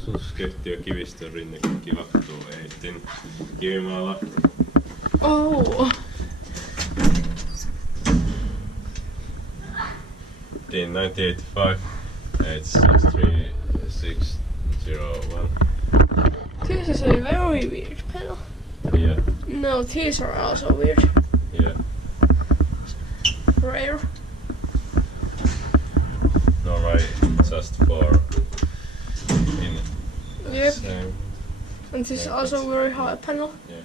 Asusketju ja kivistön rinne Kivakatu 18 Kivimaalla. Oh! In 1985, it's 3601. This is a very weird pedal. Yeah. No, these are also weird. Yeah. Rare. Normally just for in Yep. same. And this is also very high panel. Yeah.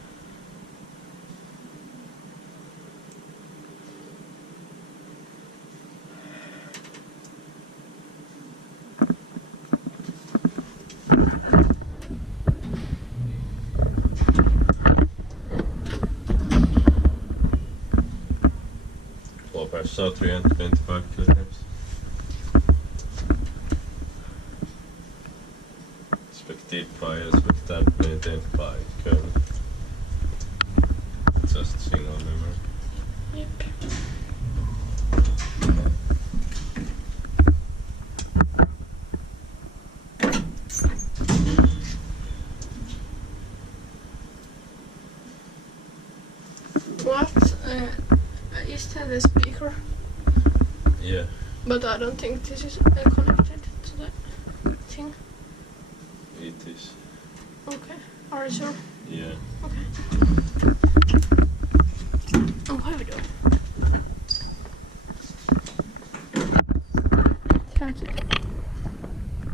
Floor pressure 325 kilograms. Expected fires with temp maintained by Kone. Just single memory. Yep. What? Is that a speaker? Yeah. But I don't think this is connected to the thing. It is. Okay. Are you sure? Yeah. Okay.